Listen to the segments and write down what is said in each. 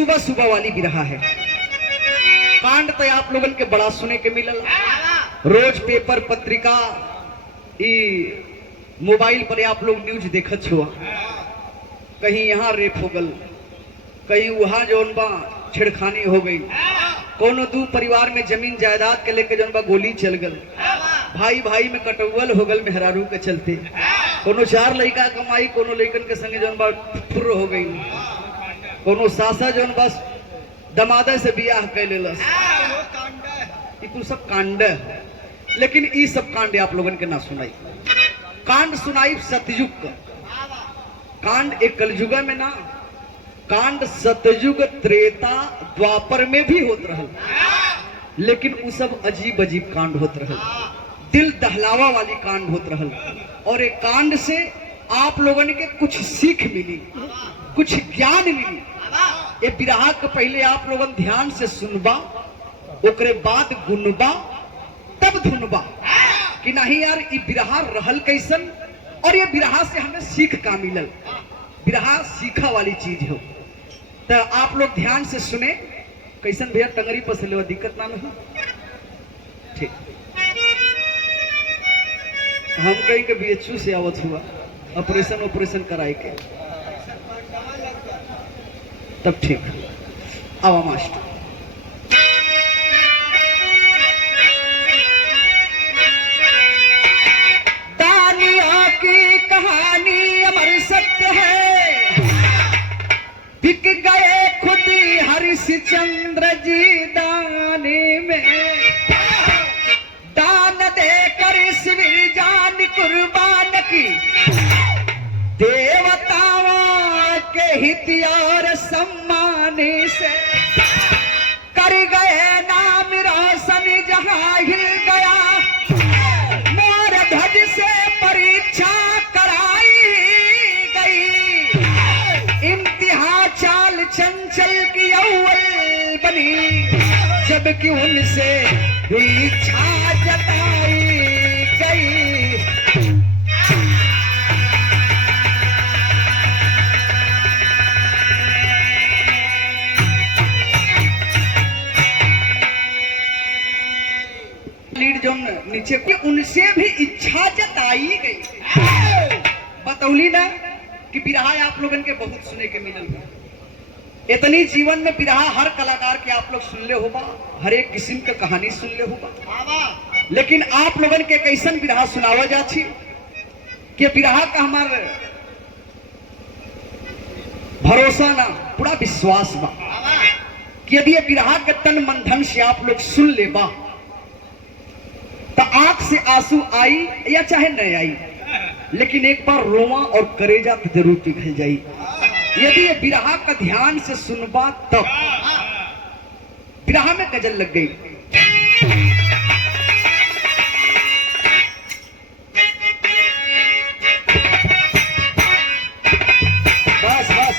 सुबह सुबह वाली बिरहा है। कांड तो आप लोगन के बड़ा सुने के मिलल, रोज पेपर पत्रिका मोबाइल पर आप लोग न्यूज देखत छुआ, कहीं यहाँ रेप हो गल, कहीं वहां जौन बा छेड़खानी हो गई, कोनो दू परिवार में जमीन जायदाद के लेके जौन बा गोली चल गल, भाई भाई में कटौवल हो गल मेहरारू के चलते, कोनो चार लड़का कमाई कोनो लड़कन के संगे जौन बा फुर्र हो गई, कोनो सासा जौन बस दमादे से बियाह कर लेलस। ये कुल सब कांड, लेकिन ये सब कांड आप लोगन के ना सुनाई। कांड सुनाई सतयुग का कांड, एक कलयुग में ना, कांड सतयुग त्रेता द्वापर में भी होत रहल, लेकिन वो सब अजीब अजीब कांड होत रहल, दिल दहलावा वाली कांड होत रहल। और एक कांड से आप लोगन के कुछ सीख मिली, कुछ ज्ञान मिली। ये बिरहा के पहले आप लोगन ध्यान से सुनबा, ओकरे बाद गुनबा, तब धुनबा कि नहीं यार ये बिरहा रहल कैसन, और ये बिरहा से हमें सीख का मिलल। बिरहा सीखा वाली चीज हो, तो आप लोग ध्यान से सुने। कैसन भैया टंगरी पसले हुआ, दिक्कत ना नहीं? ठीक, हम कहीं के बीएचयू से आवत हुआ ऑपरेशन कराए के, तब ठीक आवा मास्टर। दानिया की कहानी अमर सत्य है, बिक गए खुद हरिश्चंद्र जी दाने में, दान देकर शिविर जान कुर्बान की, देवताओं के हित और सम्मान से कर गए नाम रोशन, जहां हिल गया मोर ध्वज से परीक्षा कराई गई, इंतहा चाल चंचल की अव्वल बनी, जबकि उनसे भी इच्छा जताई गई। जो नीचे उनसे भी इच्छा जताई गई। बतौली ना कि बिरहा आप लोगन के बहुत सुने के मिलल, इतनी जीवन में बिरहा हर कलाकार के आप लोग सुन ले होगा, हर एक किस्म के कहानी सुन ले होगा, लेकिन आप लोगन के कैसन बिरहा सुनावा जाछी कि बिरहा का हमार भरोसा ना पूरा विश्वास बा कि यदि ये बिरहा के तन मन धन से आप लोग सुन ले बा, तो आंख से आंसू आई या चाहे नहीं आई, लेकिन एक बार रोवा और करेजा तो जरूर पिघल जाई। यदि ये बिरहा का ध्यान से सुनबा, तब बिरहा में गजल लग गई। बस बस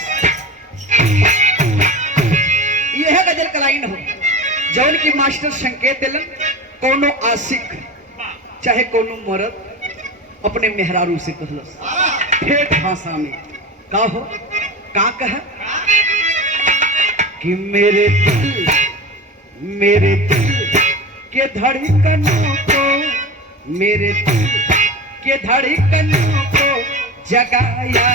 यह गजल का लाइन हो जौन की मास्टर संकेत दिलन, कोनो आशिक चाहे कोनो मर्द अपने मेहरारू से कहलस ठेठ भाषा में, का हो का कह कि मेरे दिल के धड़कनों को, मेरे दिल के धड़कनों को जगाया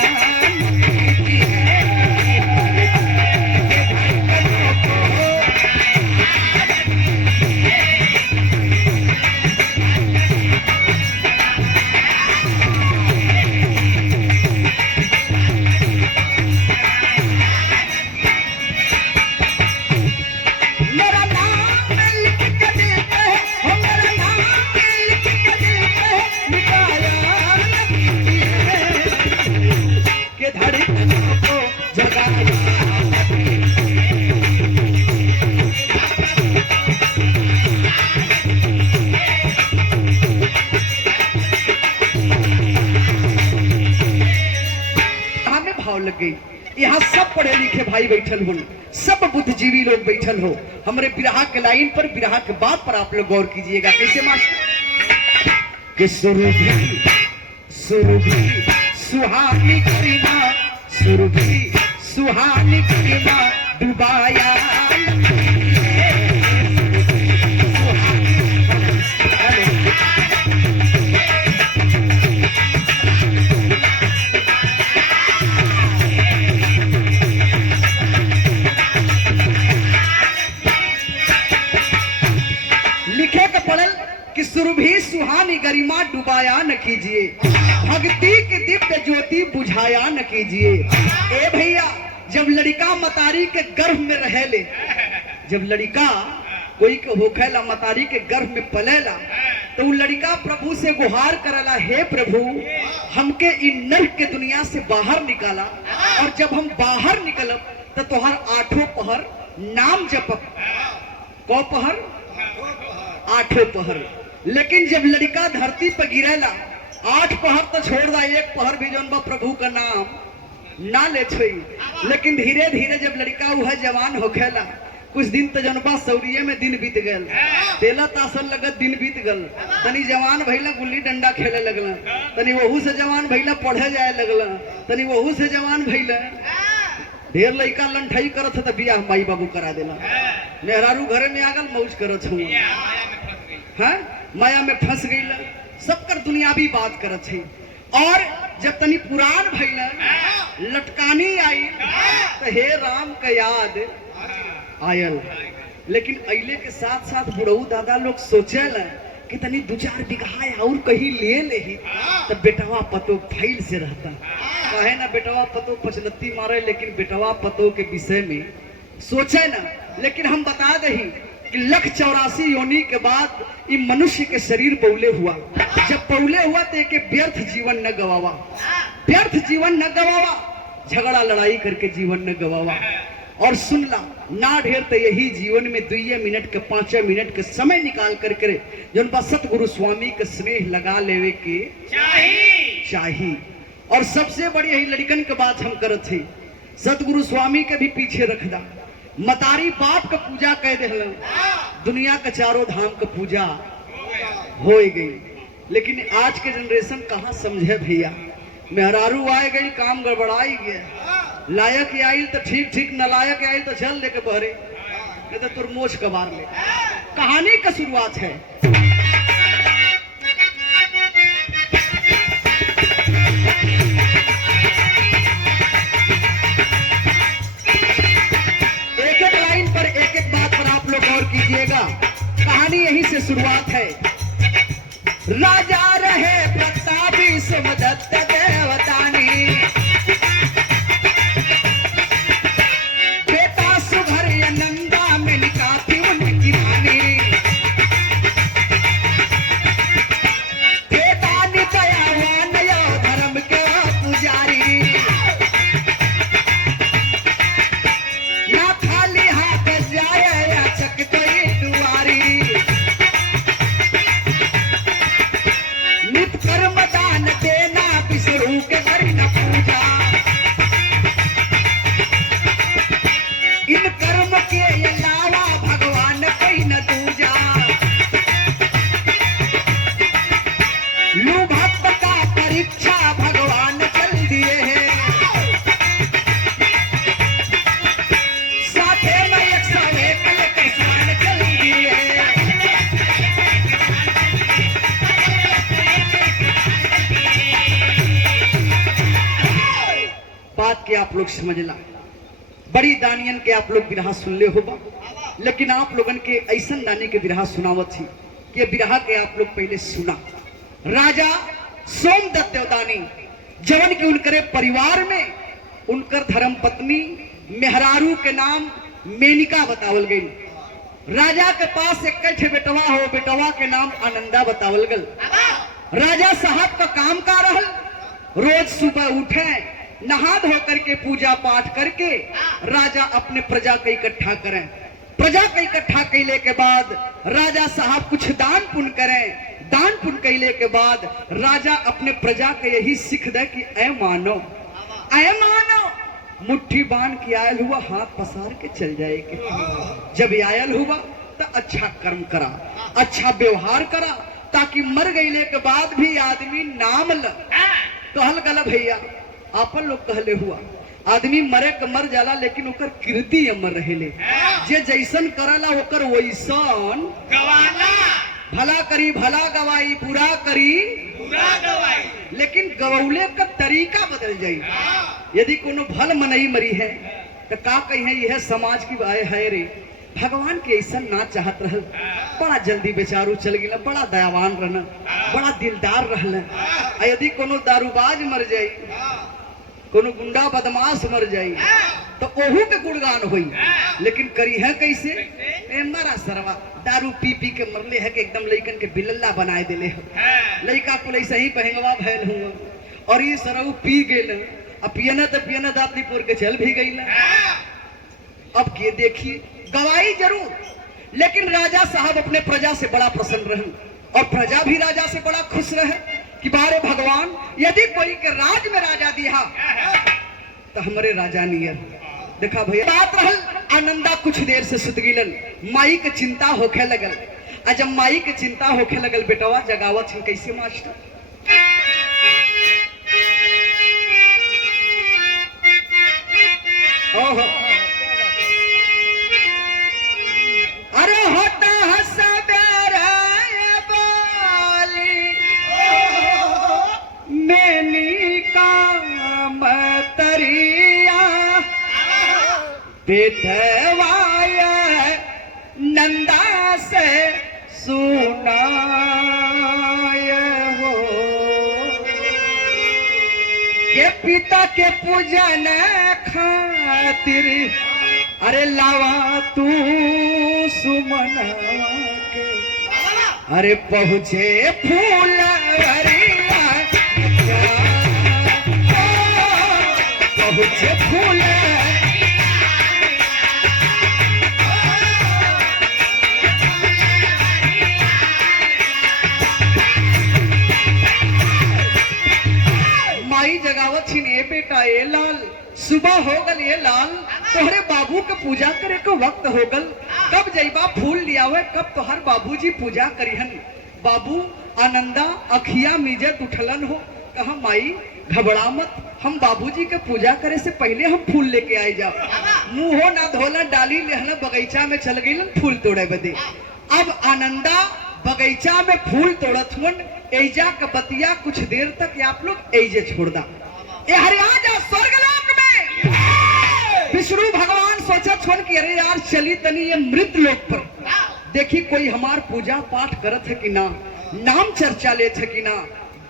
लग गई। यहाँ सब पढ़े लिखे भाई बैठल हो, सब बुद्धिजीवी लोग बैठल हो, हमारे बिरहा के लाइन पर, बिरहा के बात पर आप लोग गौर कीजिएगा। कैसे मास्टर कि सुरभि सुहानी गरिमा, सुरभि सुहानी गरिमा डुबाया लिखे के पड़ल कि सुरभि सुहानी गरिमा डुबाया न कीजिए, भक्ति की दिव्य ज्योति बुझाया न कीजिए। ए भैया, जब लड़का मतारी के गर्भ में रहेले, जब लड़का कोई के होखेला मतारी के गर्भ में पलेला, तो वो लड़का प्रभु से गुहार करला, हे प्रभु हमके इन नरक के दुनिया से बाहर निकाला, और जब हम बाहर निकलब तो तोहर आठों पहर नाम जपब। कौ पहर? आठों पहर। लेकिन जब लड़का धरती पर गिरेला, 8 पहर तो छोड़ दा, 1 पहर भी जौन बा प्रभु का नाम ना ले छोई। लेकिन धीरे धीरे जब लड़का वह जवान होखेला, कुछ दिन तो जौन बा सौरिये में दिन बीत गल, तेला तासल लगत दिन बीत गल, तनी जवान भैला गुल्ली डंडा खेले लगल, तनी वहू से जवान भैला पढ़े जाए लगल, तनी वहू से जवान भैला ढेर लड़का लंठाई करत है, बियाह माई बाबू करा देला। मेहरारू घरे में आगल मौज करत हूँ, हाँ माया में फंस गई, सबकर दुनियावी बात करत है। और जब तनी पुरान भैला लटकानी आई तो हे राम का याद आयल। लेकिन अइले के साथ साथ बुढ़ऊ दादा लोग सोचेला कि तनी 2-4 बीघा और कहीं ले ले तो बेटवा पतो फैल से रहता। कहे ना बेटवा पतो पचनत्ती मारे, लेकिन बेटवा पतो के विषय में सोचे ना। लेकिन हम बता दही कि 184 योनि के बाद ये मनुष्य के शरीर पौले हुआ। जब पौले हुआ तो एक व्यर्थ जीवन न गवावा, व्यर्थ जीवन न गवावा, झगड़ा लड़ाई करके जीवन न गवावा। और सुन ला ना ढेर तो यही जीवन में 2 मिनट के 5 मिनट के समय निकाल करके जौन बा सतगुरु स्वामी के स्नेह लगा लेवे के चाहिए। और सबसे बड़ी यही लड़कन के बात हम करत थी, सतगुरु स्वामी के भी पीछे रख दा। मतारी बाप का पूजा कह दे, दुनिया का 4 धाम का पूजा हो गई। लेकिन आज के जनरेशन कहाँ समझे भैया, मेहरारू आए गई काम गड़बड़ाई गया, लायक आयल तो ठीक ठीक, नलायक आयल तो चल लेके बहरे, नहीं तो तुर मोछ कबार ले। कहानी का शुरुआत है। एक एक लाइन पर एक एक बात पर आप लोग गौर कीजिएगा। कहानी यहीं से शुरुआत है। राजा रहे प्रतापी सुमदत्त देवतानी, बेटा सुघर नंदा में निकाती उनकी रानी, बेटा दयावान यो धर्म के पुजारी, ना खाली हाथ जाए या चकतई दुआरी, नित कर्म दान देना बिसरू के घर न पूजा, इन कर्म के अलावा भगवान कोई न दूजा, लू भक्त का परीक्षा भगवान चल दिए हैं, साथे में 101 लेकर शान चल दिए हैं। बात के आप लोग समझ ला, बड़ी दानियन के आप लोग बिरहा सुन ले होगा, लेकिन आप लोगन के ऐसा दानी के बिरहा सुनावत थी कि बिरहा के आप लोग पहले सुना। राजा सोमदत्त देवदानी जवन के उनकरे परिवार में उनकर धर्म पत्नी मेहरारू के नाम मेनिका बतावल गई। राजा के पास एक बेटवा हो, बेटवा के नाम आनंदा बतावल गल। राजा साहब का काम का रहल, रोज सुबह उठे, नहा धो करके पूजा पाठ करके राजा अपने प्रजा को इकट्ठा करें। प्रजा को इकट्ठा कैले के बाद राजा साहब कुछ दान पुण्य करें। दान पुण्य कैले के बाद राजा अपने प्रजा को यही सीख दे कि ऐ मानो मुट्ठी बांध के आयल हुआ हाथ पसार के चल जाएगी। जब आयल हुआ तो अच्छा कर्म करा, अच्छा व्यवहार करा, ताकि मर गईले के बाद भी आदमी नाम ल। तो हल गल भैया आपन लोग कहले हुआ आदमी मरे के मर जाला लेकिन ओकर कीर्ति अमर रहेले। जे जैसन करला ओकर वैसन गवाला भला करी भला गवाई, बुरा करी बुरा गवाई। लेकिन गवौले का तरीका बदल जाई। यदि कोनो भल मनई मरी है तो का कही है यह समाज की बाय है रे, भगवान के ऐसा ना चाहत रहल, बड़ा जल्दी बेचारू चल गया, बड़ा दयावान रहना, बड़ा दिलदार रहना। यदि कोनो दारूबाज मर जाई, कोनो गुंडा बदमाश मर जाई तो ओहू के गुणगान होई, लेकिन करी है कैसे? ए मरा सरवा दारू पी पी के मरले है कि एकदम लइकन के बिलल्ला बनाए देले हो। लइका को ऐसे ही पहंगवा भैल हुआ और ये सरऊ पी गेल, अब पियना दातली पोर के चल भी गई। अब के देखिए गवाही जरूर, लेकिन राजा साहब अपने प्रजा से बड़ा प्रसन्न रहे और प्रजा भी राजा से बड़ा खुश रहे कि बारे भगवान यदि कोई के राज में राजा दिया तो हमारे राजा नियर। देखा भैया बात रहल, आनंदा कुछ देर से सुत गिलन, माई के चिंता होखे लगल। आ जब माई के चिंता होखे लगल बेटवा जगावत छिन कैसे मास्टर? ओहो अरे होता हसबेरे बोली मैनी काम तरिया बेटवाय नंदा से सुनाय हो के पिता के पूजन खातिर अरे लावा तू सुमनवा के अरे पहुँचे फूल पहुँचे फूल माई जगावत छिन ए बेटा ए लाल, सुबह हो गल ये लाल, तोहरे बाबू के पूजा करे के वक्त हो गल, कब जइबा फूल लियावे, कब तोहर बाबूजी पूजा करिहन। बाबू आनंदा अखिया मिजत उठलन हो, कहा माई घबरा मत, हम बाबूजी के पूजा करे से पहले हम फूल लेके आए जाओ। मुंह ना धोला डाली लेहना बगीचा में चल गई फूल तोड़े बदे। अब आनंदा बगीचा में फूल तोड़त हुन, एजा का बतिया कुछ देर तक आप लोग एजे छोड़ दा। ए हरे आजा स्वर्गलोक में विष्णु भगवान सोचत हुन कि अरे यार चली तनी ये मृत लोक पर देखी कोई हमार पूजा पाठ करत है कि ना, नाम चर्चा लेत है कि ना,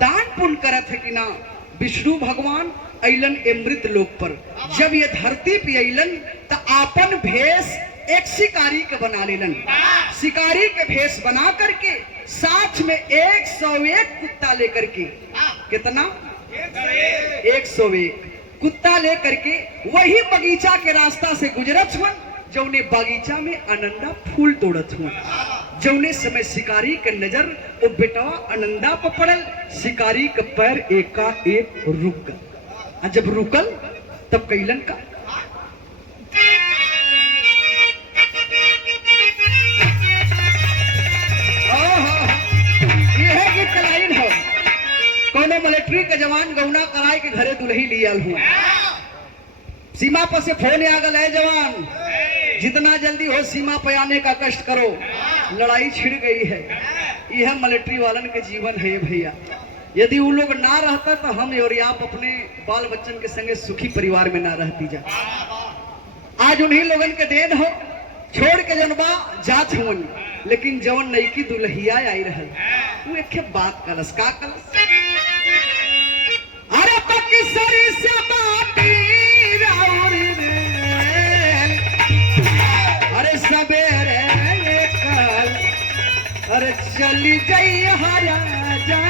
दान पुण्य करत है कि ना। विष्णु भगवान अइलन अमृत लोक पर। जब ये धरती पे अइलन तो आपन भेष एक शिकारी के बना लेलन। शिकारी के भेष बना करके साथ में 101 कुत्ता लेकर के, कितना 101 कुत्ता लेकर के वही बगीचा के रास्ता से गुजरत हुआ जौने बगीचा में आनंदा फूल तोड़त हुआ। जौने समय शिकारी के नजर वो बेटवा आनंदा पर पड़ल, शिकारी के पैर एकाएक रुक गल। जब रुकल तब कैलन का यह गीत का लाइन हो, कोनो मिलिट्री के जवान गौना कराए के घरे दुल्ही लियल हुआ, सीमा पर से फोन आ गल है जवान जितना जल्दी हो सीमा पे आने का कष्ट करो, लड़ाई छिड़ गई है। यह मिलिट्री वालन के जीवन है भैया। यदि वो लोग ना रहता तो हम और आप अपने बाल बच्चन के संगे सुखी परिवार में ना रहती जा। आज उन्हीं लोगन के देन हो, छोड़ के जनबा जात हुन, लेकिन जवन नईकी दुल्हिया आई रहल वो एक बात कलस का कलस, अरे पक्की सरी से बाती राउरी रे, अरे सबेरे कल अरे चली जाई हरा जी।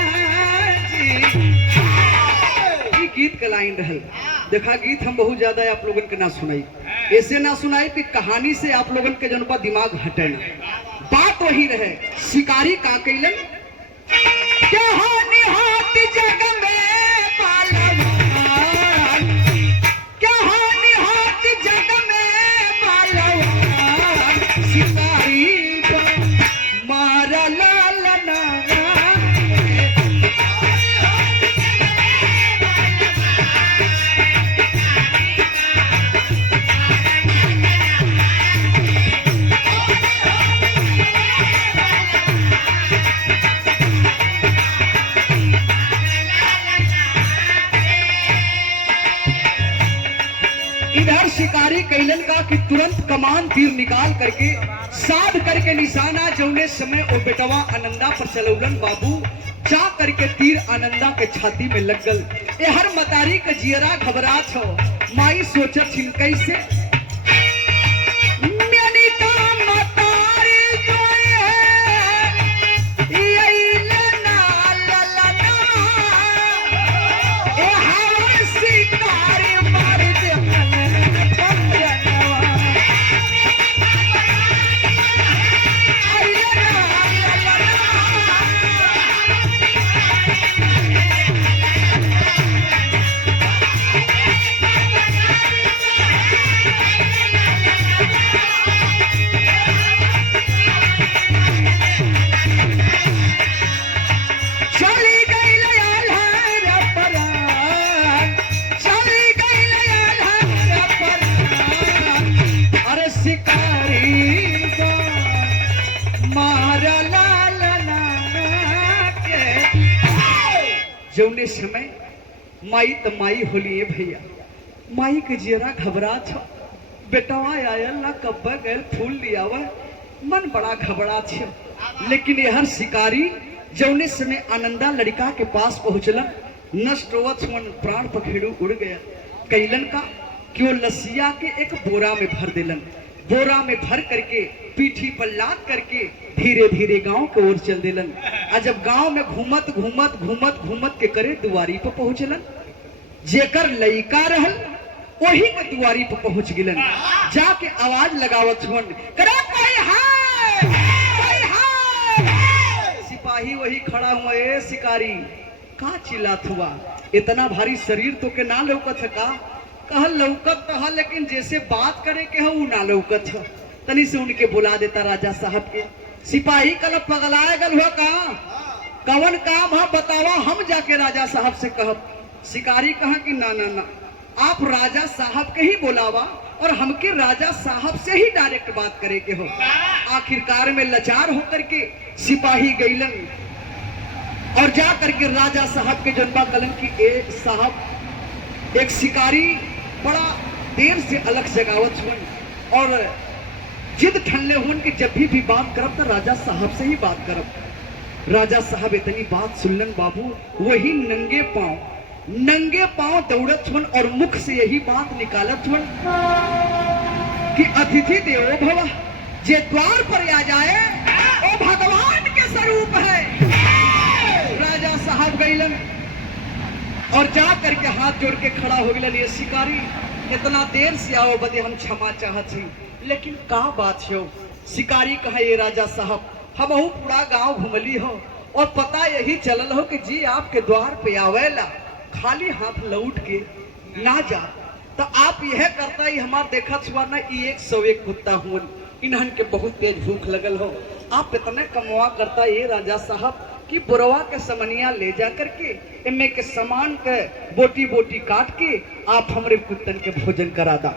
गीत का लाइन रहल। देखा गीत हम बहुत ज्यादा आप लोगन के ना सुनाई, ऐसे ना सुनाई कि कहानी से आप लोगन के जनपा दिमाग हटे ना। बात वही रहे, शिकारी का कैलन कहानी हाथ जग में पालवान, कहानी हाथ जग में पालवान, शिकारी को मारा लालना कैलन का कि तुरंत कमान तीर निकाल करके साध करके निशाना जौने समय ओ बेटवा आनंदा पर चलौलन बाबू जा करके तीर आनंदा के छाती में लग गल। ए हर मतारी के जियरा घबरा छो माई सोचत छिन कैसे जौने समय माई त माई होलिए भैया माई के जियरा घबरा छो बेटवा आयल ना कब्बा गए फूल लियावा मन बड़ा घबरा छो। लेकिन यह शिकारी जौने समय आनंदा लड़का के पास पहुंचलन नष्ट होवत मन प्राण पखेड़ू उड़ गया कैलन का कि वो लसिया के एक बोरा में भर दिलन। बोरा में भर करके पीठी पर लाद करके धीरे धीरे गांव के ओर चल दिलन। आ जब गांव में घूमत घूमत घूमत घूमत के करे दुआरी पर पहुंचलन जेकर लइका रहल वही के दुआरी पर पहुंच गिलन। जाके आवाज लगावत हुन करा कोई हाय कोई हाय। सिपाही वही खड़ा हुआ ए शिकारी का चिल्लात हुआ इतना भारी शरीर तो के ना लौकत है का कहा लौकत कहा लेकिन जैसे बात करे के हो ना लौकत है। तनी से उनके बुला देता राजा साहब के। सिपाही कल पगलाए गल हुआ का कवन काम है बतावा हम जाके राजा साहब से कहब। शिकारी कहा कि ना ना ना आप राजा साहब के ही बुलावा और हमके राजा साहब से ही डायरेक्ट बात करे के हो। आखिरकार में लाचार होकर के सिपाही गईलन और जा करके राजा साहब के जनबा कलन की एक साहब एक शिकारी बड़ा देर से अलग जगावत हुन और जिद ठनले हुन कि जब भी बात करब तो राजा साहब से ही बात करब। राजा साहब इतनी बात सुनलन बाबू वही नंगे पांव दौड़त हुन और मुख से यही बात निकालत हुन कि अतिथि देवो भव जे द्वार पर आ जाए वो भगवान के स्वरूप है। राजा साहब गईलन और जा करके हाथ जोड़ के खड़ा हो गया ये शिकारी इतना देर से आओ बदे हम क्षमा चाहत ही लेकिन का बात हो। शिकारी कहा ये राजा साहब हम पूरा गांव घूमली हो और पता यही चलल हो कि जी आपके द्वार पे आवेला खाली हाथ लौट के ना जा तो आप यह करता ही हमार देखा छुआ ना 101 कुत्ता हुन इन्हन के बहुत तेज भूख लगल हो आप इतने कमवा करता ये राजा साहब कि बुरवा के समनिया ले जा करके इनमें के सामान के बोटी बोटी काट के आप हमरे कुत्तन के भोजन करा दा।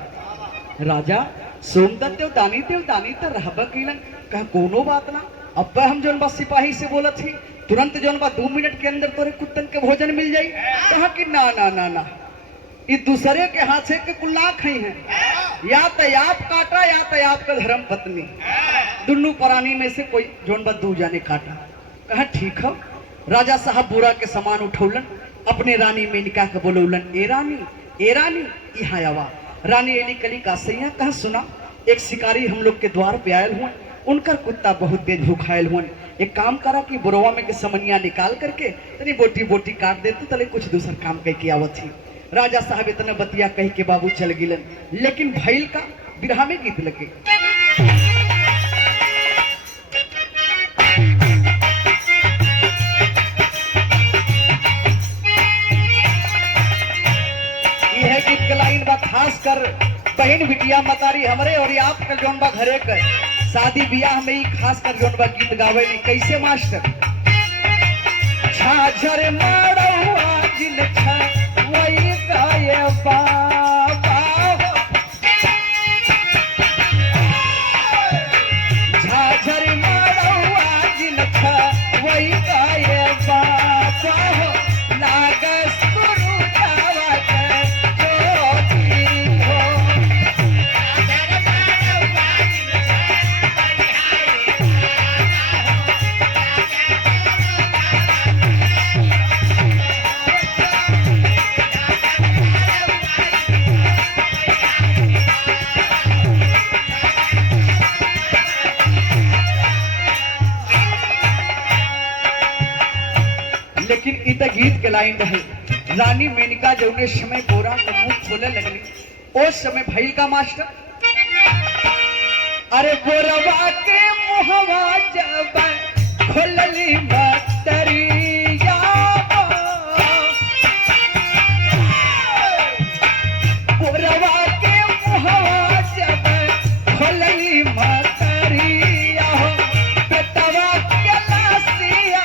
राजा सोमदत्त देवदानी तो रहबा कैलन कहा कोनो बात ना अब हम जोन बस सिपाही से बोला थी तुरंत जोन बा 2 मिनट के अंदर तोरे कुत्तन के भोजन मिल जाई। कहा कि ना ना ना ना ये दूसरे के हाथ से के कुल्ला खाई है या तो आप काटा या तो आपका धर्म पत्नी दोनों प्राणी में से कोई जोन बा 2 जाने काटा। कहा ठीक है। राजा साहब बुरा के सामान उठौलन अपने रानी मेनका के बोलौलन ए रानी यहाँ आवा। रानी एली कली का सैया कहा सुना एक शिकारी हम लोग के द्वार पे आयल हुआ उनका कुत्ता बहुत तेज भूखायल हुआ एक काम करा कि बुरवा में के समनिया निकाल करके तनी बोटी बोटी काट देते तले कुछ दूसरा काम कह के आवत थी। राजा साहब इतना बतिया कह के बाबू चल गिलन लेकिन भैल का बिरहा में गीत लगे। यह गीत के लाइन बा खास कर बहन बिटिया मतारी हमरे और आप के जोन बा घरे के शादी ब्याह में ही खास कर जोन बा गीत गावे कैसे मास्टर झाझर मारवा जिन छा वही गाय बाबा झाझर मारवा जिन छा वही गाय बाबा लागस गुरु दावा के ज्योति हो। लेकिन इत गीत के लाइन रहे रानी मेनका जौने समय बोरा के मुंह खोले लगली उस समय भइल का मास्टर अरे बोरवा के मुहवा जब खोलली मतरिया बोरवा के मुहवा जब खोलली मतरिया बेटवा के लासिया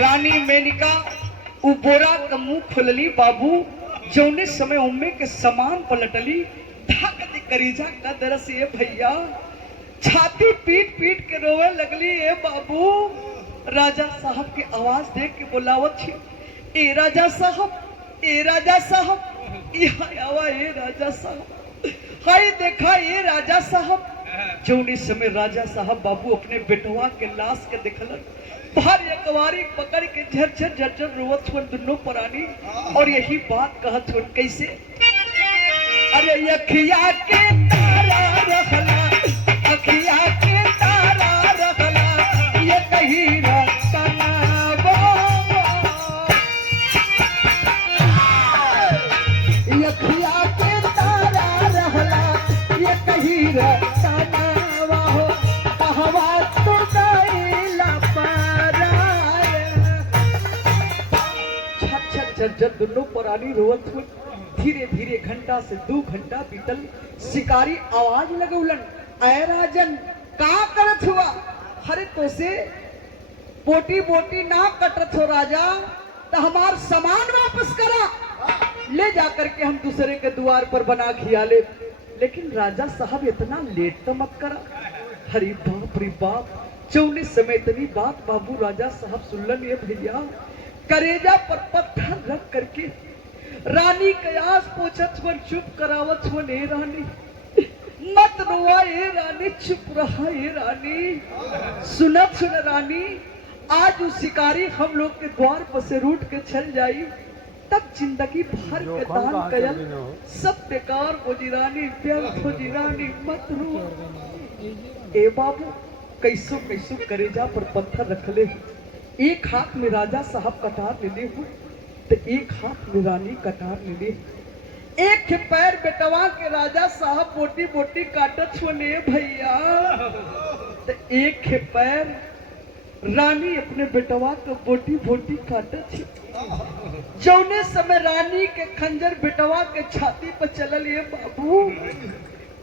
रानी मेनका उ बोरा का मुंह खुलली बाबू जौने समय उम्मे के समान पलटली धाकत करीजा का दरस ये भैया छाती पीट पीट के रोवे लगली ए बाबू राजा साहब की आवाज देख के बोलावत छी ए राजा साहब यहाँ आवा ए राजा साहब हाय देखा ए राजा साहब जौने समय राजा साहब बाबू अपने बेटवा के लाश के देखलन बाहर एकवारी पकड़ के झरझर झरझर रोवत हुन दुनो परानी और यही बात कहत हुन कैसे अरे अखिया के तारा रखला अखिया के तारा रखला ये कहीं रखना अखिया के तारा रखला ये कहीं रखना हो कहवा तो जब दोनों परानी रोवत हुई धीरे धीरे घंटा से 2 घंटा बीतल शिकारी आवाज लगे उलन अय राजन का करत हुआ हरे तो से बोटी बोटी ना कटत हो राजा तो हमार सामान वापस करा ले जाकर के हम दूसरे के द्वार पर बना खिया ले लेकिन राजा साहब इतना लेट तो मत करा हरी बाप रे बाप चौने समय इतनी बात बाबू राजा साहब सुनलन ये भैया करेजा पर पत्थर रख करके रानी कयास पूछत हुन चुप करावत हुन ए रानी मत रोआ ए रानी चुप रहा ए रानी सुनत सुन रानी आज उस शिकारी हम लोग के द्वार पर से रूट के चल जाई तब जिंदगी भर के दान कयल सब बेकार हो जी रानी व्यर्थ हो जी रानी मत रो ए बाबू कैसो कैसो करेजा पर पत्थर रख ले एक हाथ में राजा साहब कटार ले ले हूँ तो एक हाथ में रानी कटार ले ले एक के पैर बेटवा के राजा साहब बोटी बोटी काटत छोने भैया तो एक के पैर रानी अपने बेटवा को बोटी बोटी काटत जौने समय रानी के खंजर बेटवा के छाती पर चलल ये बाबू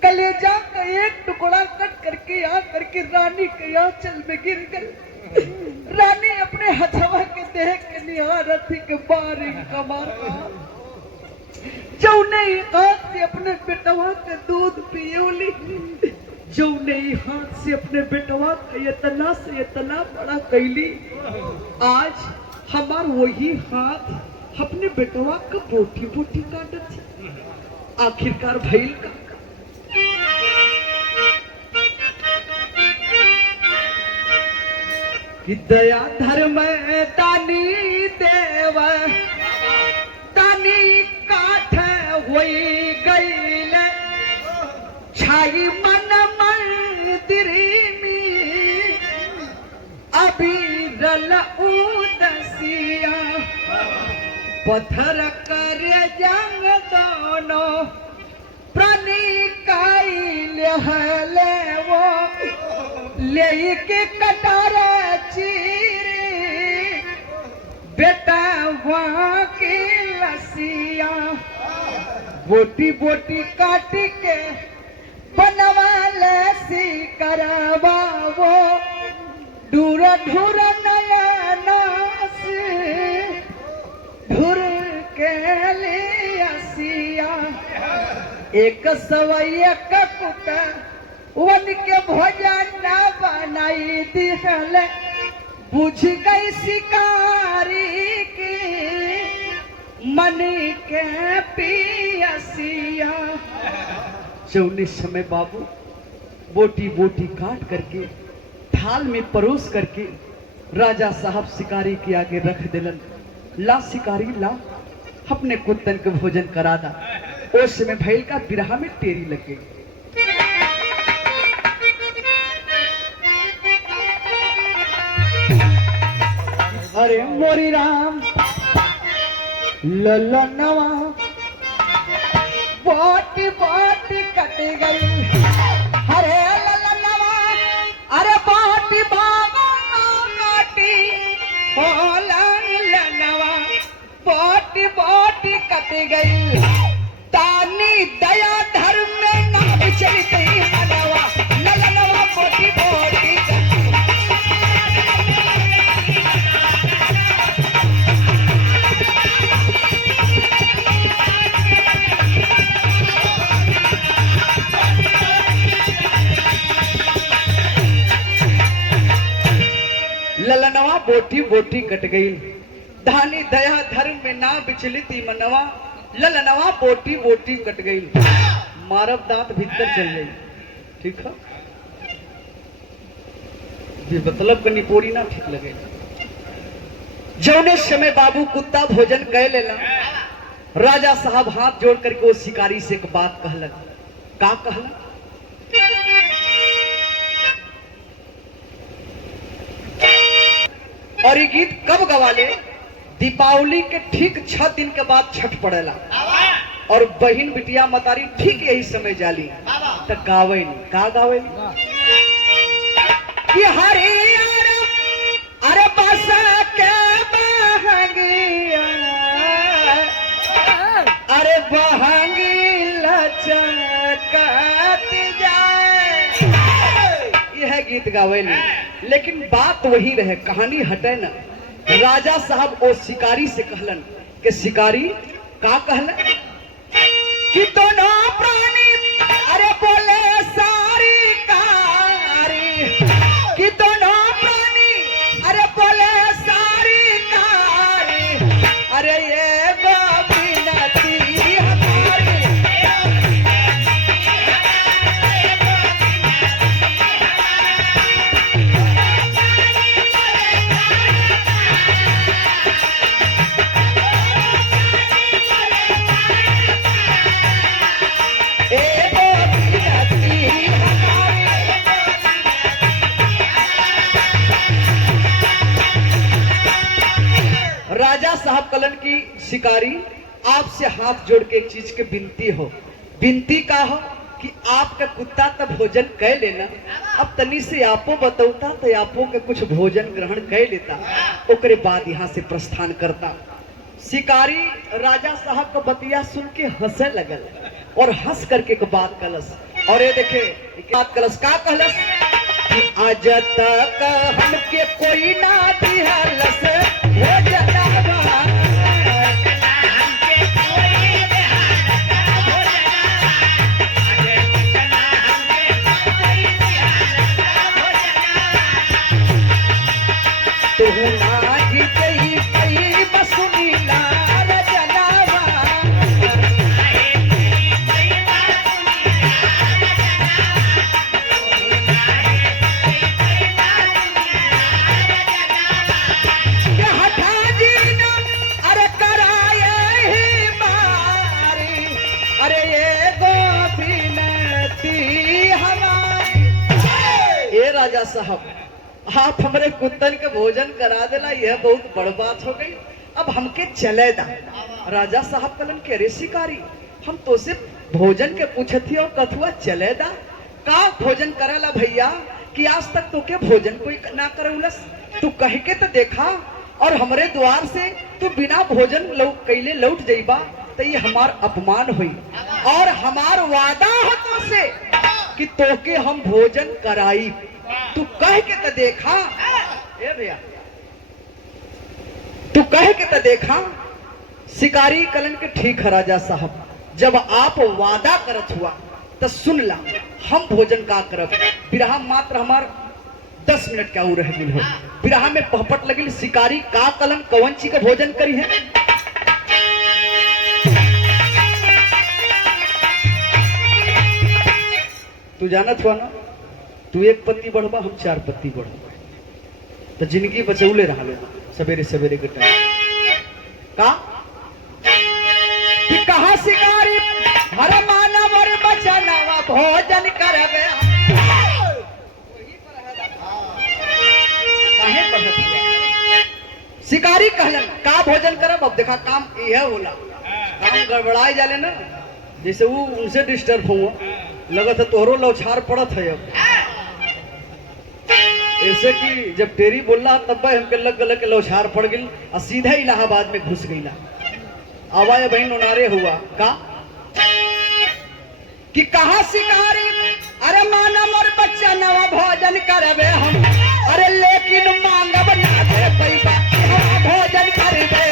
कलेजा का एक टुकड़ा कट करके यहाँ करके रानी के यहाँ चल में गिर कर रानी अपने हथवा के देह के निहारत के बारी कमार जौने हाथ से अपने बेटवा के दूध पियोली जौने हाथ से अपने बेटवा का इतना बड़ा कैली आज हमार वही हाथ अपने बेटवा का बोटी बोटी काटत आखिरकार भइल का दया धर्म दानी देव दानी काठ होई गईल छाई मन मंदिर में अभी रल उदसिया पत्थर कर जंग दोनों प्राणी काइल हले वो ले के कटार चीरे बेटा वहाँ की लसिया बोटी बोटी काट के बनवा लसी करवा वो दूर ढूर नया नास ढूर के लिया एक सवैया ककुट वन के भोजन न बनाई दिहल बुझ गई शिकारी की मन के पियसिया। जौने समय बाबू बोटी बोटी काट करके थाल में परोस करके राजा साहब शिकारी के आगे रख दिलन। ला शिकारी ला, अपने कुत्तन के भोजन करा दा। उस समय भैल का बिरहा में टेरी लग गई। अरे मोरी राम ललनवा बोटी बोटी कट गई। अरे ललनवा अरे बोटी बाबा काटी ललनवा बोटी बोटी कट गई। तानी दया धर्म में ना विचलित मनवा ललनवा बोटी बोटी कट गई। ललनवा बोटी बोटी कट गई। धानी दया धर्म में ना विचलित मनवा ललनवा बोटी बोटी कट गई। मारब दांत भीतर चल गई। ठीक है, ये मतलब का निपोरी ना ठीक लगे। जौने समय बाबू कुत्ता भोजन कह लेला, राजा साहब हाथ जोड़ करके वो शिकारी से एक बात कहलन। का कहलन? और ये गीत कब गवाले? दीपावली के ठीक 6 दिन के बाद छठ पड़ेला और बहन बिटिया मतारी ठीक यही समय जाली तो गावे का गावे कि हरियर अरे बसा के बहंगिया अरे बहंगी लचकत जाए। यह गीत गावे लेकिन बात वही रहे, कहानी हटे न। राजा साहब ओ शिकारी से कहलन कि शिकारी का कहलन कि दोनों प्राणी अरे बोले सारी कारी कि दोनों प्राणी अरे बोले सारी कारी अरे ये गोविंदती हमारी। राजा साहब कलन की शिकारी आपसे हाथ जोड़ के एक चीज के विनती हो। विनती का हो कि आपका कुत्ता तब भोजन कह लेना, अब तनी से आपो बतौता तो आपो के कुछ भोजन ग्रहण कह लेता, ओकरे बाद यहाँ से प्रस्थान करता। शिकारी राजा साहब का बतिया सुन के हंसे लगल और हंस करके एक बात कलस। और ये देखे बात कलस का कहलस कि आज तक हमके कोई ना दिहलस भोजन राजा साहब आप हमारे कुत्तन के भोजन करा देला, यह बहुत बड़ बात हो गई। अब हमके चले दा। राजा साहब कलन के अरे शिकारी हम तो से भोजन के पूछती और कथुआ चले दा का भोजन करेला भैया कि आज तक तो के भोजन कोई ना करौलस। तू कह के तो देखा और हमरे द्वार से तू बिना भोजन कैले लौट जाइबा तो ये हमार अपमान हुई और हमार वादा हो तो से कि तोके हम भोजन कराई। तू कह के तो देखा ए भैया, तू कह के तो देखा। शिकारी कलन के ठीक है राजा साहब, जब आप वादा करत हुआ तो सुन ला हम भोजन का करब। बिरहा मात्र हमार 10 मिनट क्या रह गई हो। बिरहा में पहपट लगी शिकारी का कलन कौन ची का भोजन करी है तू जानत हुआ ना, तू एक पत्ती बढ़बा हम 4 पत्ती बढ़बा, तो जिंदगी बचौले रहा सवेरे सवेरे के टाइम का कि कहा शिकारी हर मानव और बचनवा भोजन करबे काहे कहत हुआ? शिकारी कहलन का भोजन करब। अब देखा काम यह होला, काम गड़बड़ाए जाले ना, जैसे वो उनसे डिस्टर्ब हुआ लगत है तोहरो लौछार पड़त है। अब ऐसे कि जब टेरी बोलला तब हमके लग गल के लौछार पड़ गई और सीधा इलाहाबाद में घुस गईला। आवाज बहन उनारे हुआ का कि कहा शिकारी अरे मानव और बच्चा नवा भोजन करबे हम, अरे लेकिन मांगब ना दे पैबा हम भोजन करबे।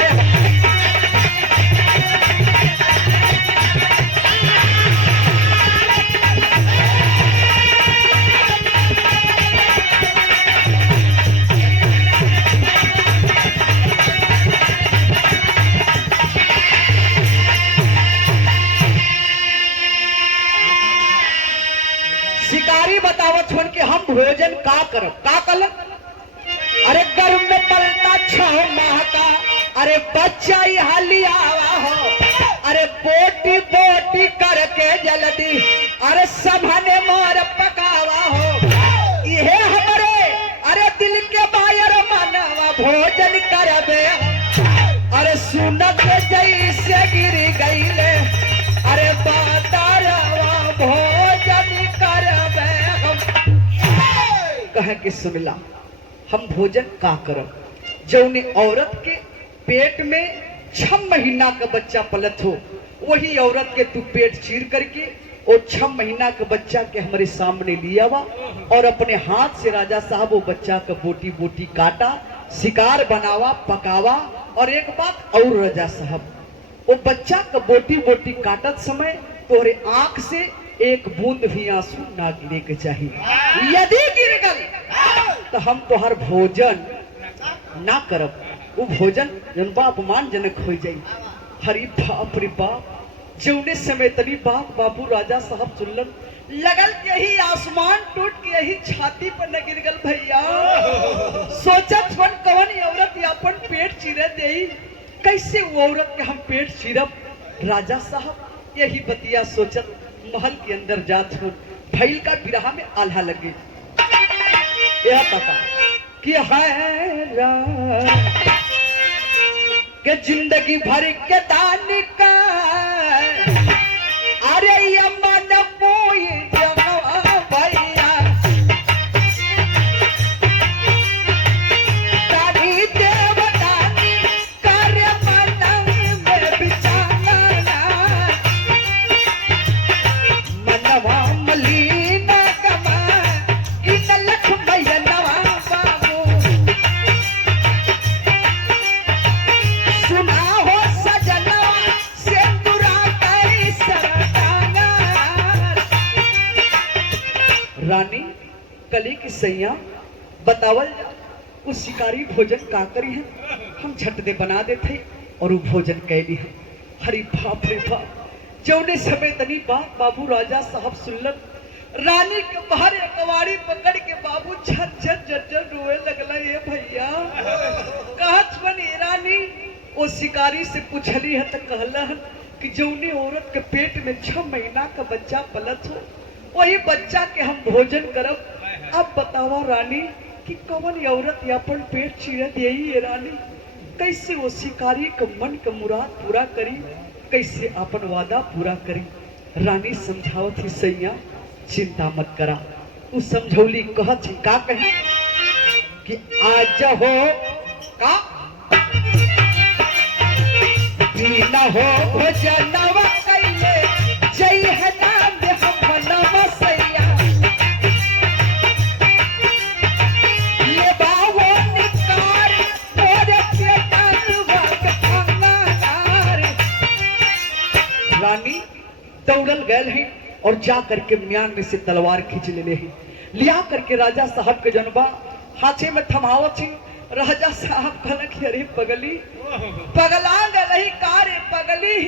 शिकारी बतावत हुन कि हम भोजन का करब का कल। अरे गर्भ में पलता 6 माह का अरे बच्चा यहाँ लिया हो, अरे बोटी बोटी करके जल्दी अरे सबने मोर पकावा हो। ये हमारे अरे दिल के बायर मनवा भोजन करबे, अरे सुनत जैसे गिर गईले अरे बातारवा भोजन करबे हम। कहे कि सुनला हम भोजन का करब जौने औरत के पेट में 6 महीना का बच्चा पलत हो, वही औरत के तू पेट चीर करके और 6 महीना का बच्चा के हमारे सामने लिया वा और अपने हाथ से राजा साहब वो बच्चा का बोटी बोटी काटा, शिकार बनावा पकावा। और एक बात और राजा साहब, वो बच्चा का बोटी बोटी काटत समय तोहरे आंख से एक बूंद भी आंसू ना गिरे के चाहिए। यदि गिर गल तो हम तोहर भोजन ना करब, वो भोजन जनबा अपमानजनक हो जाई। हरी बाप रे बाप, जौने समय तनी बाप बाबू राजा साहब सुनलन लगल यही आसमान टूट के यही छाती पर न गिर गल भैया। सोचत वन कवन औरत अपन पेट चीरे देई, कैसे वो औरत के हम पेट चीरब। राजा साहब यही बतिया सोचत महल के अंदर जात हो, भैल का बिरहा में आल्हा लगे। यह पता कि है के जिंदगी भर के दान का अरे ये मन कोई जगह भैया दानी देवदानी कर मन में बिचाना मनवा मलीना कमा इन लख भैया बाबू सुना हो सजना से बुरा कई सरदाना। रानी कली की सैया बतावल उस शिकारी भोजन का करी है, हम झट दे बना देते और वो भोजन कैली है। हरी बाप रे बाप, जौने समय तनी बाप बाबू राजा साहब सुनलन, रानी के बाहर कवाड़ी पकड़ के बाबू झट रोए लगला। ये भैया कहत बनी रानी वो शिकारी से पूछली है तो कहला है कि जौने औरत के पेट में 6 महीना का बच्चा पलत हो, वही बच्चा के हम भोजन करब। अब बतावा रानी कि कौन औरत अपन पेट चीरत यही है रानी, कैसे वो शिकारी का मन का मुराद पूरा करी, कैसे अपन वादा पूरा करी। रानी समझावत ही सैया चिंता मत करा। तू समझौली कहत का कही कि आज हो का पीना हो भोजनवा कैले जय है नाम हम नवा सैया ये बावो निकार और पेटावा अंगार। रानी दौड़ल गए हैं और जा करके म्यान में से तलवार खींच ले हैं, लिया करके राजा साहब के जनबा हाथे में थमावत थी। राजा साहब कहला कि अरे पगली पगला गई का रे पगली,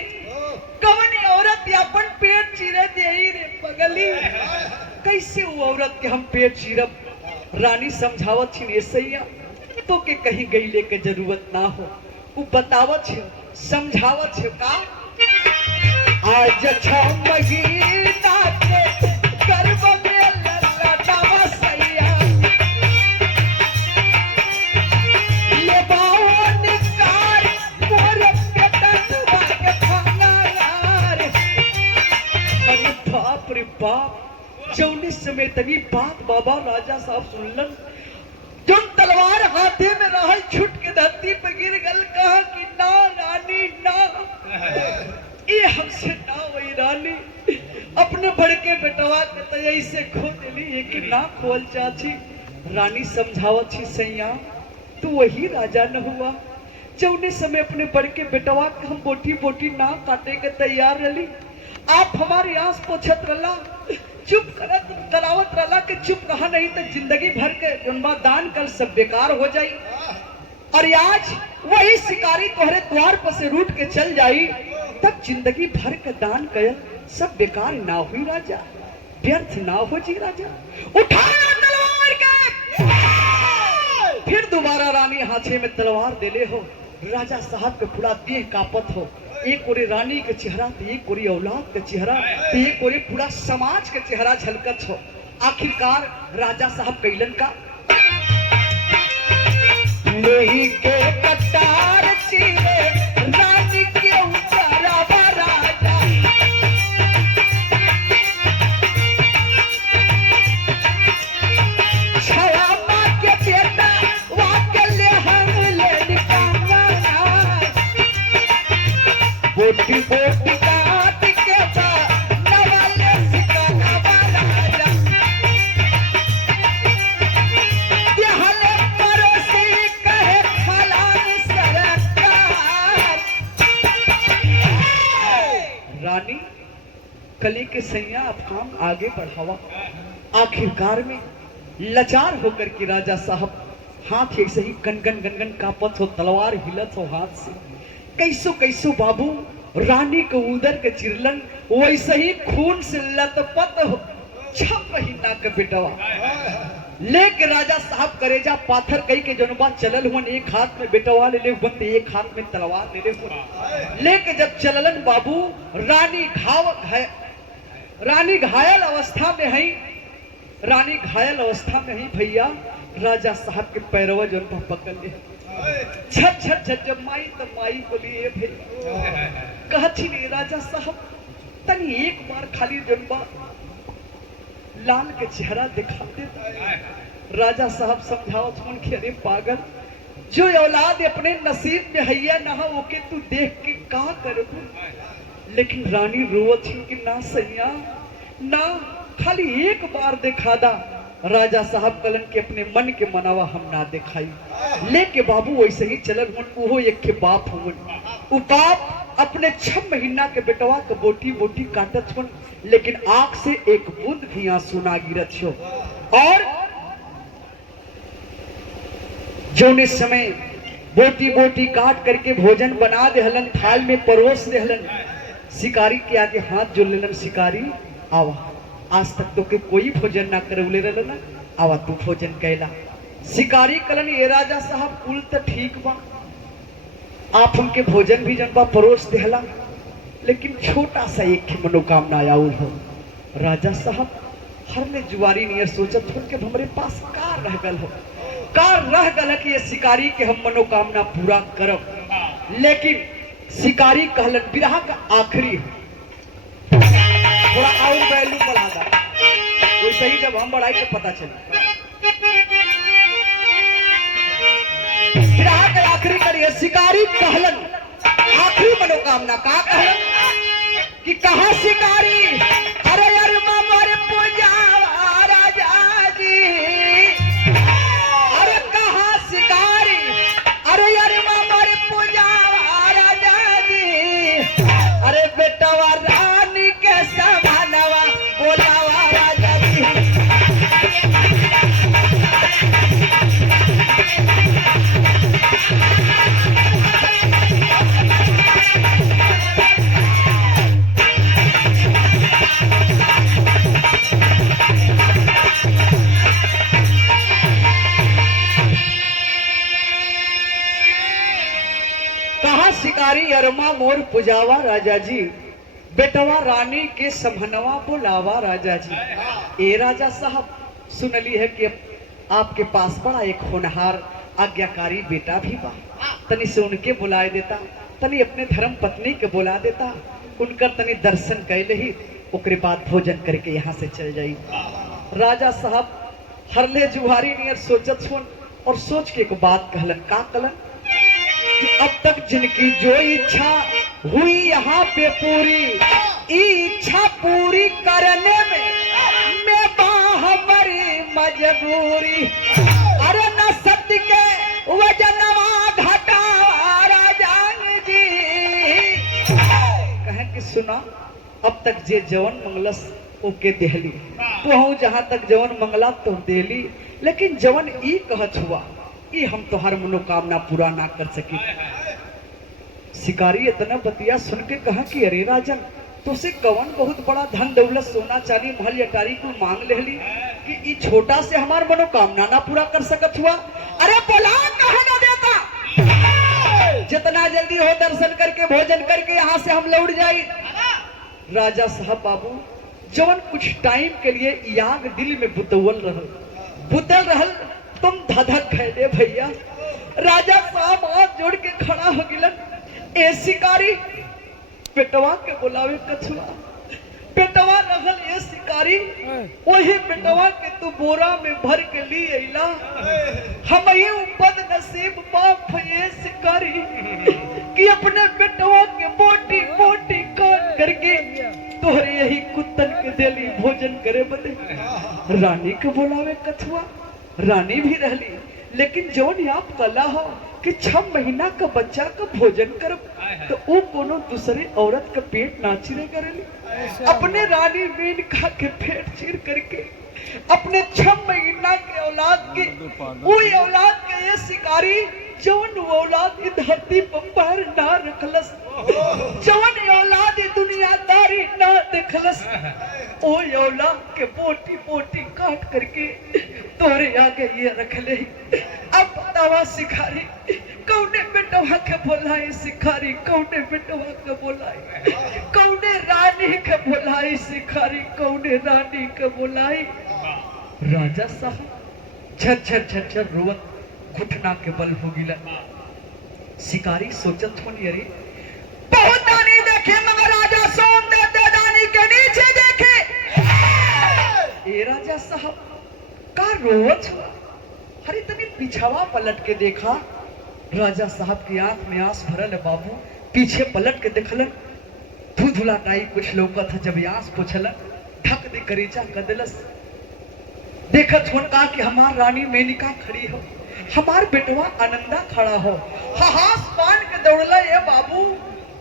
कौन औरत अपन पेट चीरे दे रे पगली। कैसे वो औरत के हम पेट चीरब। रानी समझावत छी ने सैया तो के कहीं गईले के जरूरत ना हो। वो बतावत छी समझावत छी का आज 6 महीना के गर्भ में ललटावा सैया ये बावन कार मोर के टंगवा के फंगार। अरे बाप रे बाप जौने समय तनी बात बाबा राजा साहब सुनलन जौन तलवार हाथे में रहल छुट के धरती पर गिर गल कहा कि ना रानी ना ये हमसे ना वही रानी अपने भड़के बेटवा के तय से खो दिली कि ना खोल चाची। रानी समझावत छी सैया तू वही राजा न हुआ जौने समय अपने बड़के बेटवा के हम बोटी बोटी ना काटे के तैयार रही। आप हमारी आस पोछत रला चुप करत करावत रला के चुप रहा नहीं तो जिंदगी भर के जन्मा दान कर सब बेकार हो जाई। और आज वही शिकारी तोहरे द्वार पर से रूट के चल जाई तब जिंदगी भर के दान कर सब बेकार ना हुई राजा व्यर्थ ना हो जी राजा। उठाना तलवार के फिर दोबारा रानी हाथे में तलवार देले हो। राजा साहब के पूरा देह कापत हो। एक ओरे रानी के चेहरा तो एक ओरे औलाद के चेहरा तो एक ओरे पूरा समाज के चेहरा झलकत हो। आखिरकार राजा साहब कैलन का लोही के कटार चीरे रानी के ऊपरवा राजा छवा के बेटा वाकले हम ले निकाला बोटी बोटी काट के बा नवाले सिकाना वाला राजा यहले परोसी कहे खलान सरकार। रानी कली के सैया अब काम आगे बढ़ावा। आखिरकार में लाचार होकर के राजा साहब हाथ ऐसे ही गनगन गनगन कापत हो तलवार हिलत हो हाथ से। कैसो कैसो बाबू रानी को उदर के चिरलन वैसे ही खून से लतपत हो 6 महीना के बेटवा लेके राजा साहब करेजा पाथर कई के जनबा चलल हुन एक हाथ में बेटवा ले बनते एक हाथ में तलवार ले लेके जब चललन बाबू रानी घायल अवस्था में है। रानी घायल अवस्था में ही भैया राजा साहब के पैरवा जनबा पकड़ ले छट छट छट जब माई तब माई बोलिए भैया कहती नहीं राजा साहब तनी एक बार खाली जनबा लाल के चेहरा दिखा देता। राजा साहब समझाओ मन के अरे पागल जो औलाद अपने नसीब में हैया ना हो के तू देख के का कर। लेकिन रानी रोवत थी कि ना सैया ना खाली एक बार दिखा दा। राजा साहब कलन के अपने मन के मनावा हम ना दिखाई लेके बाबू वैसे ही चलन वो एक के बाप हुन उ बाप अपने 6 महीना के बेटवा के बोटी बोटी काटत हुन लेकिन आंख से एक बूंद भी आंसू ना गिरत हो। और जोने समय बोटी बोटी काट करके भोजन बना देहलन थाल में परोस देहलन शिकारी के आगे हाथ जोड़ लेलन शिकारी आवा आज तक तो के कोई भोजन ना करवले रहल ना आवा तू भोजन कैला। शिकारी कलन ये राजा साहब कुल तो ठीक बा आप हमके भोजन भी जनबा परोस देहला लेकिन छोटा सा एक मनोकामना आउल हो। राजा साहब हर में जुआरी नियर सोचत हो कि हमरे पास का रह गल हो का रह गल कि ये शिकारी के हम मनोकामना पूरा करब। लेकिन शिकारी कहलन विरह का आखिरी हो थोड़ा और वैल्यू बढ़ा दा वैसे ही जब हम बढ़ाई तो पता चले विरह का आखिरी करिए। शिकारी कहलन आखिरी मनोकामना का कहलन कि कहा शिकारी अरे यार ममर पूजा राजा जी अरे कहा शिकारी अरे यार ममर पूजा राजा जी अरे बेटवा रानी के समानवा बोलावा राजा जी। मोर पुजावा राजा जी, बेटवा रानी के समहनवा बुलावा राजा जी। ए राजा साहब, सुनली है कि आपके पास बड़ा एक होनहार आज्ञाकारी बेटा भी बा, तनी से उनके बुलाए देता, तनी अपने धर्म पत्नी के बुला देता, उनकर तनी दर्शन कैले ही ओकरे बाद भोजन करके यहाँ से चल जाई। राजा साहब हरले जुहारी नियर सोचत सुन और सोच के एक बात कहलन। का कहलन कि अब तक जिनकी जो इच्छा हुई यहाँ पे पूरी, इच्छा पूरी करने में मैं हमारी मजबूरी। अरे न सत्य के वजनवा घटा राजान जी। कहें कि सुना, अब तक जे जवन मंगलस ओके देहली, तो जहां तक जवन मंगला तो देली, लेकिन जवन ई कहत हुआ ई हम तो हर मनोकामना पूरा ना कर सकी। शिकारी इतना बतिया सुन के कहा कि अरे राजन, तुझसे कवन बहुत बड़ा धन दौलत सोना चांदी महल अटारी को मांग ले ली कि ई छोटा से हमार मनोकामना ना पूरा कर सकत हुआ। अरे बोला कहा ना देता, जितना जल्दी हो दर्शन करके भोजन करके यहाँ से हम लौट जाए। राजा साहब बाबू जवन कुछ टाइम के लिए याग दिल में बुतल रहल तुम धधक खैले भैया। राजा साहब हाथ जोड़ के खड़ा हो गिलन। ए शिकारी, पेटवा के बुलावे कछुआ, पेटवा रहल ए शिकारी, वही पेटवा के तू बोरा में भर के ली अइला। हम ये बद नसीब बाप ये शिकारी कि अपने पेटवा के बोटी बोटी काट करके तोहरे यही कुत्तन के देली भोजन करे बदे। रानी के बुलावे कछुआ, रानी भी रहली, लेकिन जौन आप कला हो कि 6 महीना का बच्चा का भोजन करब तो वो कोनो दूसरे औरत का पेट ना चिरे करेली। अपने रानी मीन खा के पेट चीर करके अपने 6 महीना के औलाद के वो औलाद के ये शिकारी जौन औलाद की धरती पर पैर ना रखलस, जौन औलाद दुनियादारी ना देखलस, ओ औलाद के बोटी बोटी काट करके तोरे आगे ये रख ले। अब बतावा शिकारी, कौने बेटवा के बोलाई शिकारी, कौने बेटवा के बोलाई, कौने रानी के बोलाई शिकारी, कौने रानी के बोलाई। राजा साहब झरझर झरझर रोवत घुटना के बल हो गिला। शिकारी सोचत होनी, अरे बहुत दानी देखे मगर राजा सोम देते दानी के नीचे देखे। ए राजा साहब का रोवत हुआ? अरे तनी पिछावा पलट के देखा। राजा साहब की आंख में आंस भरल बाबू, पीछे पलट के देखलन, धुधुला टाई कुछ लौकत था। जब आंस पोछलन ढक दे करेजा कदलस। देखत हुन कहा कि हमार रानी मेनिका खड़ी हो, हमार बेटवा आनंदा खड़ा हो। हाहास पान के दौड़ला ये बाबू,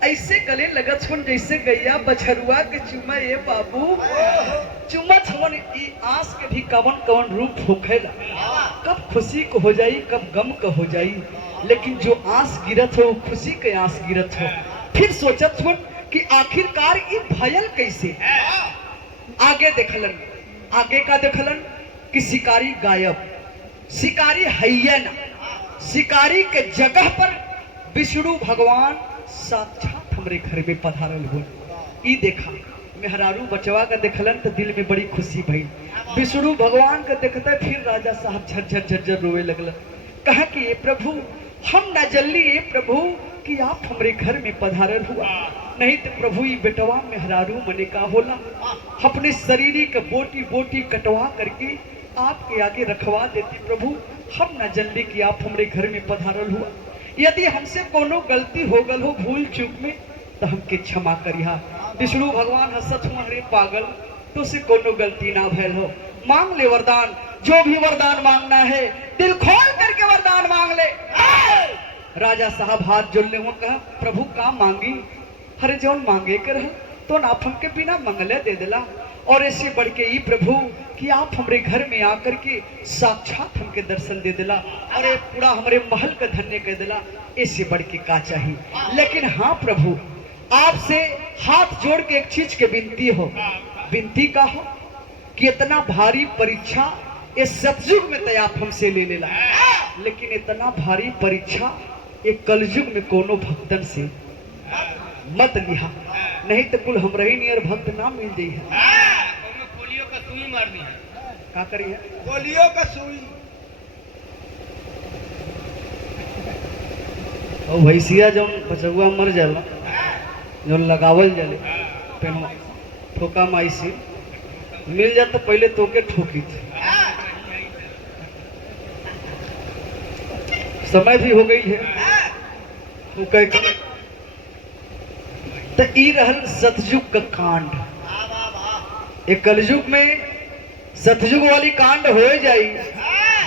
ऐसे गले लगत हुन जैसे गैया बछरुआ के चुमा। ये बाबू चुमत हुन ई आंस के भी कवन कवन रूप होखेला, कब खुशी को हो जाई कब गम को हो जाई, लेकिन जो आंस गिरत हो खुशी के आंस गिरत हो। फिर सोचत हुन कि आखिरकार ई भयल कैसे। आगे देखलन, आगे का देखलन कि शिकारी गायब, शिकारी हैया ना, शिकारी के जगह पर विष्णु भगवान साक्षात हमरे घर में पधारल हो। ई देखा मेहरारू बचवा का देखलन तो दिल में बड़ी खुशी भई। विष्णु भगवान का देखते फिर राजा साहब झरझर झरझर रोए लगल। कहा कि ये प्रभु हम न जल्दी, ये प्रभु कि आप हमरे घर में पधारल हुआ, नहीं तो प्रभु ये बेटवा मेहरारू मने का होला, अपने शरीर के बोटी बोटी कटवा करके आपके आगे रखवा देती। प्रभु हम न जल्दी कि आप हमरे घर में पधारल हुआ, यदि हमसे कोनो गलती हो गल हो भूल चूक में तो हमके क्षमा करिहा। विष्णु भगवान हंसत हुआ, अरे पागल तो से कोनो गलती ना भैल हो, मांग ले वरदान, जो भी वरदान मांगना है दिल खोल करके वरदान मांग ले। राजा साहब हाथ जोड़ने हुआ, कहा प्रभु का मांगी? हरे जौन मांगे कर तो आप हमके बिना मंगले दे दिला, और ऐसे बढ़ के ई प्रभु कि आप हमारे घर में आकर के साक्षात हमके दर्शन दे दिला और ये पूरा हमारे महल का धन्य कर दिला, इससे बढ़ के का चाहिए। लेकिन हाँ प्रभु आपसे हाथ जोड़ के एक चीज के विनती हो, विनती का हो कि इतना भारी परीक्षा इस सतयुग में तो आप हमसे ले लेला, लेकिन इतना भारी परीक्षा एक कलयुग में कोनो भक्तन से मत लिहा, नहीं तो कुल हम रही नियर भक्त ना मिल जाई है। पोलियो का सुई मारनी है। का करिए? पोलियो का सुई। और भैंसिया जौन बचुआ मर जाला जौन लगावल जाले पेनो ठोका माई से मिल जात तो पहले तोके ठोकी थे। समय भी हो गई है तो कह तो ई रहल सतयुग का कांड। एक कलयुग में सतयुग वाली कांड हो जाई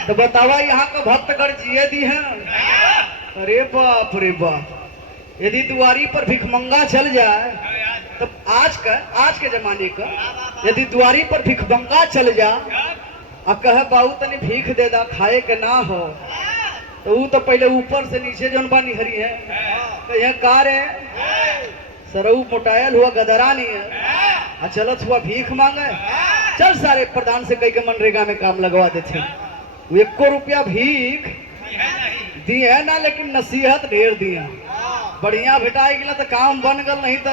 तो बतावा यहाँ का भक्तगण जिए दी है। अरे बाप रे बाप, यदि दुआरी पर भिखमंगा चल जाए तो आज के जमाने का यदि दुआरी पर भिखमंगा चल जा और कहे बाबू तनी भीख दे दा खाए के ना हो तो वो तो पहले ऊपर से नीचे जौन बा निहरी है तो यह कार है सरऊ मोटायल हुआ गदरा नहीं है और चलत हुआ भीख मांगे। चल सारे प्रधान से कई के मनरेगा में काम लगवा देते, वो 1 रुपया भीख दी है ना, लेकिन नसीहत ढेर दिया बढ़िया भेटाई गया तो काम बन गल, नहीं तो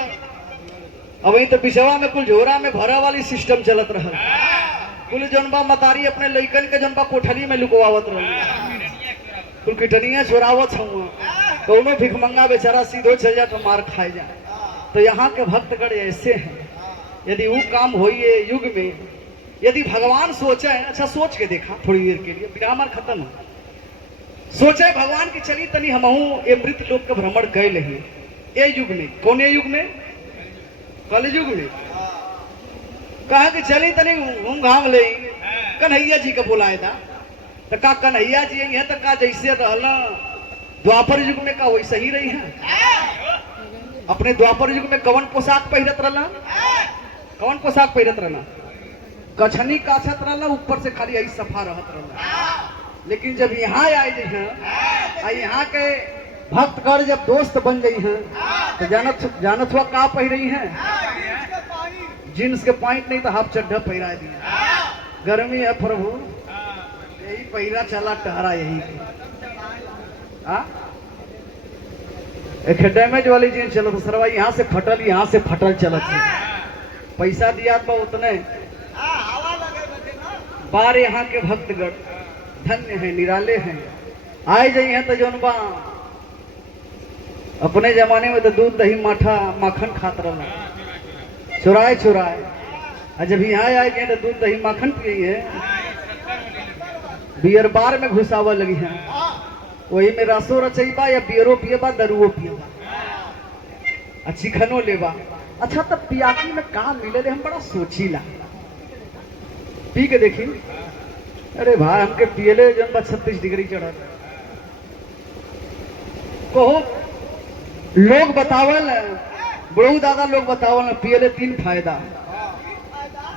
अब वही तो बिछवा में कुल झोरा में भरा वाली सिस्टम चलत रहा। कुल जनबा मतारी अपने लइकन के जनबा कोठली में लुकवावत रहा, कुल किटनिया चोरावत हुआ, दोनों भिखमंगा बेचारा सीधो चल जा तो मार खाए जा। तो यहाँ के भक्तगण ऐसे हैं, यदि वो काम हो युग में यदि भगवान सोचे, अच्छा सोच के देखा थोड़ी देर के लिए विरामर खत्म हो, सोचे भगवान की चली तनी हमहू ये मृत लोक के भ्रमण कर लही ए युग में। कौन युग में? कल युग में। कहा कि चली तनी घूम घाम ले, कन्हैया जी का बुलाए था तो का कन्हैया जी है तो का जैसे रहना द्वापर युग में का वैसे ही रही है। अपने द्वापर युग में कवन पोशाक पहिरत रहना? कवन पोशाक पहिरत रहना? कछनी काछत रहना, ऊपर से खाली यही सफा रहत रहना। लेकिन जब यहाँ आए हैं यहाँ के भक्तगण जब दोस्त बन गई हैं तो जानत हुआ का पह रही हैं? जींस के पैंट नहीं तो हाफ चड्ढा पहिरा दिया। गर्मी है प्रभु, यही पहिरा चला टहरा यही एक डैमेज वाली जींस चलो तो सरवा यहाँ से फटल चलत है। पैसा दिया तो उतने बार यहाँ के भक्तगण धन्य है, निराले हैं। आए जाइए हैं तो जौन बा अपने जमाने में तो दूध दही माठा माखन खात रहा चुराए और जब यहाँ आए गए तो दूध दही माखन पिए बियर बार में घुसावा लगी है, वही में रसो रचैबा या बियरो पिएबा दरुओ पिएबा चिकनो लेबा। अच्छा तब पियाकी में का मिले रे, हम बड़ा सोचीला पी के देखी। अरे भाई हमके पियले जन 36 डिग्री चढ़ा कहो लोग बतावल, बड़ू दादा लोग बतावल पियले 3 फायदा।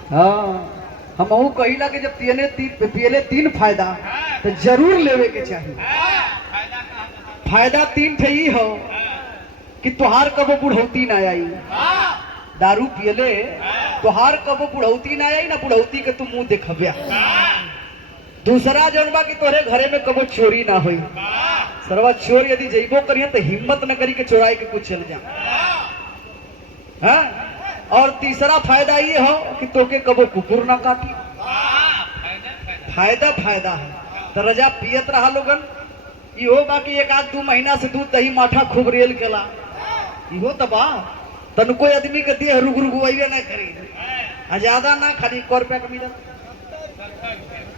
हाँ हम कहिला कि जब पियले 3 फायदा तो जरूर लेवे के चाहिए। फायदा 3 थे ही हो कि तुहार कबो बुढ़ौती ना आई। दारू पियले तुहार कबो बुढ़ौती ना आई ना, बुढ़ौती के तू मुंह देखबिया। दूसरा जौन बा कि तोरे घरे में कबो चोरी ना हुई। सरवा चोर यदि जइबो करिए तो हिम्मत न करी के चोराई के कुछ चल जा। हाँ? और तीसरा फायदा ये हो कि तोके कबो कुकुर ना काटी। फायदा है तो रजा पियत रहा लोगन। इहो बाकी 1-2 महीना से दूध दही माठा खूब रेल केला, इहो तो बा तनको आदमी के देह रुगरुगुआइबे ना करी। ज्यादा ना खाली 1 रुपया कमी जा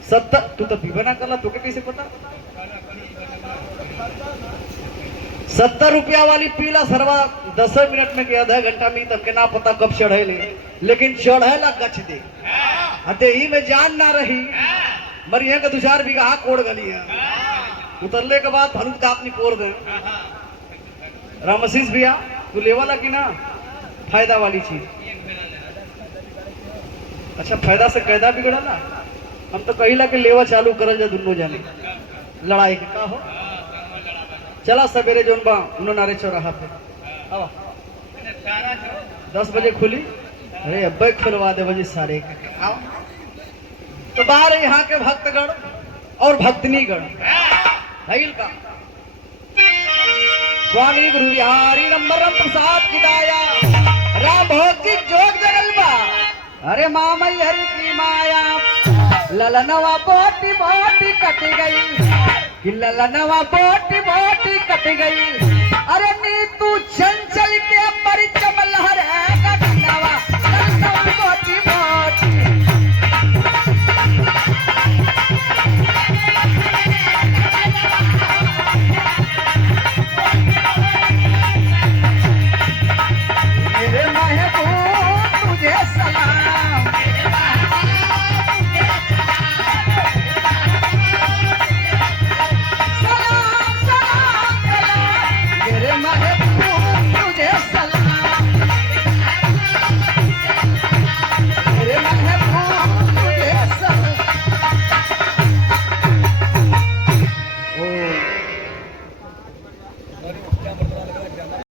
70। तू तो पीबे ना करला, तोके कैसे पता? 70 रुपया वाली पीला सरवा 10 मिनट में के आधा घंटा में तमके ना पता कब चढ़े ले, लेकिन चढ़ेला गच दे ही में जान ना रही। मरिया के 2-4 बीघा कोड़ गली है, उतरले के बाद भलुक दांत निकोड़ दे। रामशीष भैया तू लेवाला कि ना फायदा वाली चीज? अच्छा फायदा से कायदा बिगड़ला। हम तो कहिला कि लेवा चालू करल जा दोनों जाने लड़ाई के का हो। चला सवेरे जोन बा उन्होंने नारे चौराहा पे 10 बजे खुली। अरे अब खुलवा दे बजे सारे आओ। तो बाहर यहाँ के भक्तगण और भक्तनीगण का स्वामी गुरु बिहारी नंबर प्रसाद की दाया राम भोग की जोग जगल बा अरे मामई हरि की माया ललनवा बोटी बोटी कट गई कि ललनवा बोटी बोटी कट गई अरे नी तू चंचल के परिचय